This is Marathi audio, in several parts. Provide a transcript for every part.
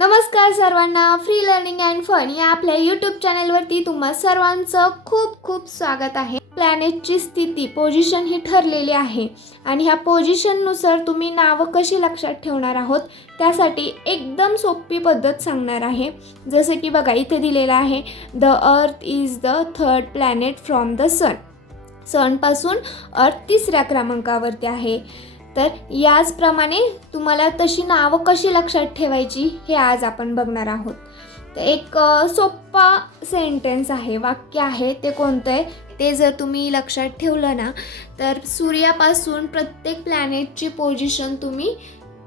नमस्कार सर्वांना फ्री लर्निंग अँड फन या आपल्या यूट्यूब चॅनलवरती तुम्हा सर्वांचं खूप खूप स्वागत आहे. प्लॅनेटची स्थिती पोझिशन ही ठरलेली आहे. आणि ह्या पोझिशननुसार तुम्ही नावं कशी लक्षात ठेवणार आहोत त्यासाठी एकदम सोपी पद्धत सांगणार आहे. जसं की बघा इथे दिलेलं आहे the earth is the third planet from the sun सनपासून earth तिसऱ्या क्रमांकावरती आहे. तर याचप्रमाणे तुम्हाला तशी नावं कशी लक्षात ठेवायची हे आज आपण बघणार आहोत. तर एक सोप्पा सेंटेन्स आहे वाक्य आहे ते कोणतं आहे? ते जर तुम्ही लक्षात ठेवलं ना तर सूर्यापासून प्रत्येक प्लॅनेटची पोझिशन तुम्ही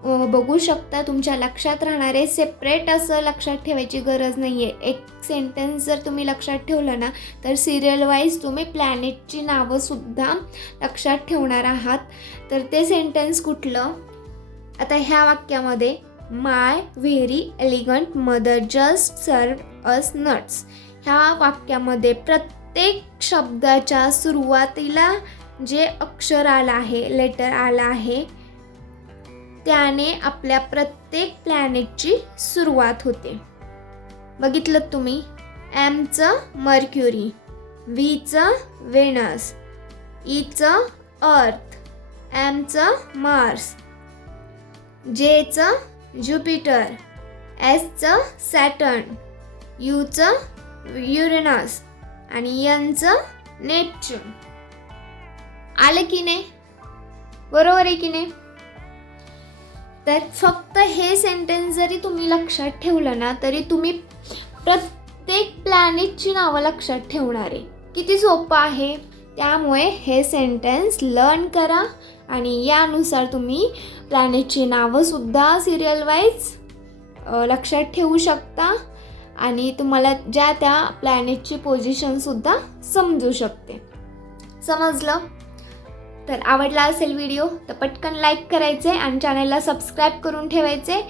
बघू शकता तुमच्या लक्षात राहणारे सेपरेट असं लक्षात ठेवायची गरज नाही आहे एक सेंटेन्स जर तुम्ही लक्षात ठेवलं ना तर सिरियल वाईज तुम्ही प्लॅनेटची नावंसुद्धा लक्षात ठेवणार आहात. तर ते सेंटेन्स कुठलं? आता ह्या वाक्यामध्ये my very elegant mother just served us nuts ह्या वाक्यामध्ये प्रत्येक शब्दाच्या सुरुवातीला जे अक्षर आलं आहे लेटर आलं आहे त्याने आपल्या प्रत्येक प्लॅनेटची सुरुवात होते. बघितलं तुम्ही? एमचं मर्क्युरी व्हीचं वेनस ईचं अर्थ एमचं मार्स जेचं ज्युपिटर एसचं सॅटर्न यूचं युरेनस आणि यनचं नेपच्यून आलं की नाही? बरोबर आहे की नाही? तर फक्त हे सेंटेन्स जरी तुम्ही लक्षात ठेवलं ना तरी तुम्ही प्रत्येक प्लॅनेटची नावं लक्षात ठेवणार आहे. किती सोपं आहे? त्यामुळे हे सेंटेन्स लर्न करा आणि यानुसार तुम्ही प्लॅनेटची नावंसुद्धा सिरियल वाईज लक्षात ठेवू शकता आणि तुम्हाला ज्या त्या प्लॅनेटची पोझिशनसुद्धा समजू शकते. समजलं? तर आवडला असेल व्हिडिओ तर पटकन लाईक करायचे आणि चॅनलला सबस्क्राईब करून ठेवायचे.